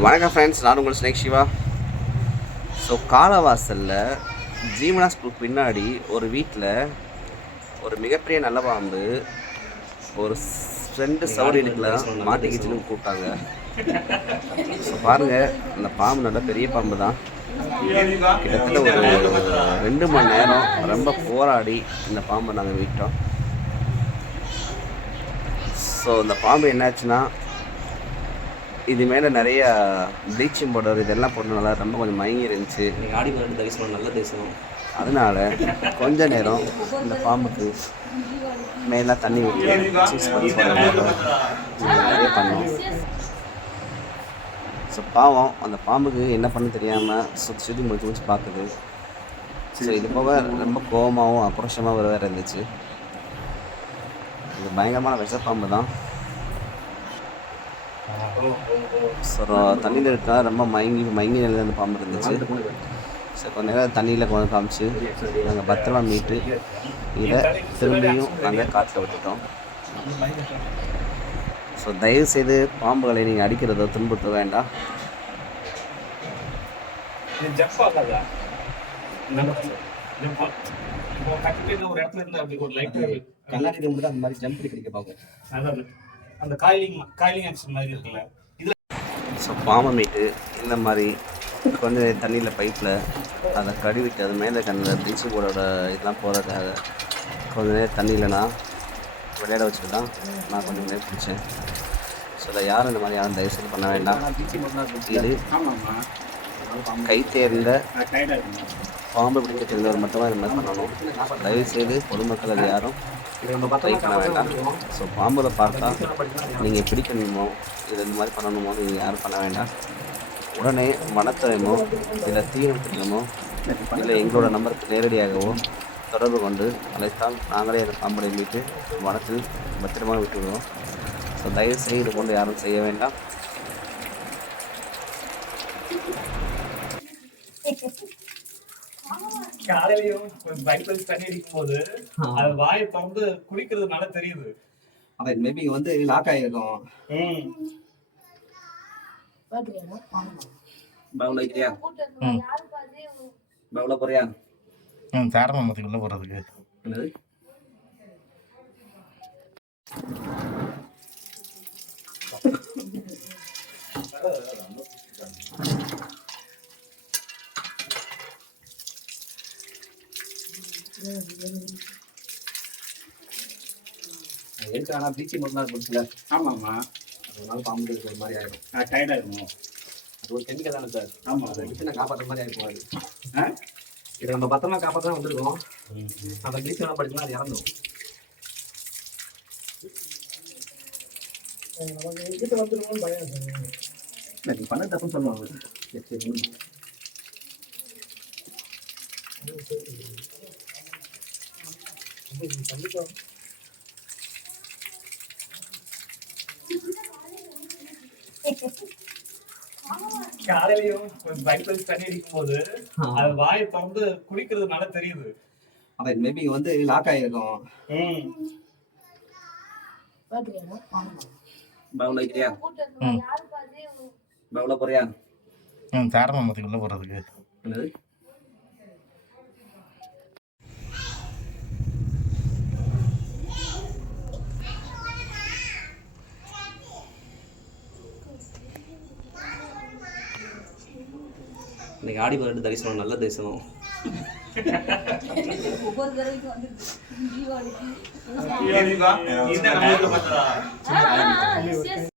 வணக்கம் ஃப்ரெண்ட்ஸ், நான் உங்கள் ஸ்னேக் சிவா. ஸோ காலவாசலில் ஜீவனா ஸ்கூல் பின்னாடி ஒரு வீட்டில் ஒரு மிகப்பெரிய நல்ல பாம்பு ஒரு 2 சவுடிகளுக்குலாம் மாட்டிக்கிச்சுன்னு கூப்பிட்டாங்க. ஸோ பாருங்கள், அந்த பாம்பு நல்ல பெரிய பாம்பு தான். கிட்டத்தட்ட ஒரு 2 மணி நேரம் ரொம்ப போராடி இந்த பாம்பை நாங்கள் விட்டோம். ஸோ இந்த பாம்பு என்னாச்சுன்னா, இது மேலே நிறைய ப்ளீச்சிங் பவுடர் இதெல்லாம் போட்டனால ரொம்ப கொஞ்சம் மயங்கி இருந்துச்சு. ஆடி மாடு தரிசனம் நல்ல தரிசனம். அதனால் கொஞ்ச நேரம் இந்த பாம்புக்கு மேலே தண்ணி ஊற்றி நிறைய பண்ணோம். ஸோ பாவம் அந்த பாம்புக்கு என்ன பண்ண தெரியாமல் சுற்றி முடிச்சு பார்க்குது. ஸோ இது போக ரொம்ப கோபமாகவும் ஆக்ரோஷமாக வேறு இருந்துச்சு. இது பயங்கரமான விஷப்பாம்பு தான். ஸோ தண்ணியில் இருக்கா ரொம்ப மயங்கி நிலையில் அந்த பாம்பு இருந்துச்சு. ஸோ கொஞ்ச நேரம் தண்ணியில் கொண்டு காமிச்சு நாங்கள் பத்திரமா மீட்டு இதை திரும்பியும் நாங்கள் காட்டில் விட்டுட்டோம். ஸோ தயவுசெய்து பாம்புகளை நீங்கள் அடிக்கிறதோ துன்புறுத்த வேண்டாம். கண்ணாடி அந்த மாதிரி ஜம்ப் கிடைக்க பார்க்கும். அந்த காயிலிங் ஆக்ஷன் மாதிரி இருக்குல்ல இதில். ஸோ பாம்பை மீட்டு இந்த மாதிரி கொஞ்சம் தண்ணியில் பைப்பில் அதை கழுவிட்டு அது மேலே கண்ணில் ப்ளீச்சிங் பவுடரோட இதெல்லாம் போகிறதுக்காக கொஞ்சம் நேரம் தண்ணியில் நான் விளையாட வச்சுட்டு தான் நான் கொஞ்சம் நேரம் பிடிச்சேன். ஸோ அதை யாரும் இந்த மாதிரி யாரும் தயவுசெய்து பண்ண வேண்டாம். இது கை தேர்ந்த பாம்பு பிடிக்க தெரிந்தவர் மட்டும்தான் இந்த மாதிரி பண்ணணும். தயவுசெய்து பொதுமக்கள் அது யாரும் ட்ரை பண்ண வேண்டாம். ஸோ பாம்பை பார்த்தா நீங்கள் பிடிக்கணுமோ இது இந்த மாதிரி பண்ணணுமோ நீங்கள் யாரும் பண்ண வேண்டாம். உடனே வனத்துறையமோ இல்லை தீவிரமோ இல்லை எங்களோட நம்பருக்கு நேரடியாகவோ தொடர்பு கொண்டு அழைத்தால் நாங்களே அந்த பாம்பை மீட்டு வனத்தில் பத்திரமாக விட்டுவிடுவோம். ஸோ தயவுசெய்து இது கொண்டு யாரும் செய்ய வேண்டாம். காலையிலையும் பைபிள் தண்ணி அடிக்கும் போது அது வாயை திறந்து குடிக்கிறதுனால தெரியுது. அதை மேபி வந்து லாக் ஆகிருக்கும். பவுல கிரியா பவுல போறியா? தாரமத்துக்குள்ள போறதுக்கு என்னது எடுத்து ஆனால் ப்ளீச்சிங் மட்டும் குடிச்சல. ஆமாம்மா, அதனால பாம்பு ஒரு மாதிரி ஆகிடும். டயர்டாக இருக்கும். அது ஒரு கெமிக்கல் தானே சார். ஆமாம், அதை எடுத்து நான் காப்பாற்றுற மாதிரி ஆகிருக்கும். இதை நம்ம பத்திரமா காப்பாற்ற தான் வந்துருக்கோம். அந்த ப்ளீச்சிங் எல்லாம் படிச்சுன்னா அது இறந்துடும். நீ பண்ண தப்புன்னு சொல்லுவாங்க. காலையிலையும் பைபிள் தண்ணி அடிக்கும் போது அது வாயை திறந்து குடிக்கிறதுனால தெரியுது. அதை மேபி வந்து லாக் ஆகிருக்கும். பவுல கிரியா பவுல போறியா? தாரமத்துக்குள்ள போறதுக்கு என்னது இன்னைக்கு ஆடி மாடு தரிசனம் நல்ல தரிசனம். ஒவ்வொரு தடவைக்கும் வந்து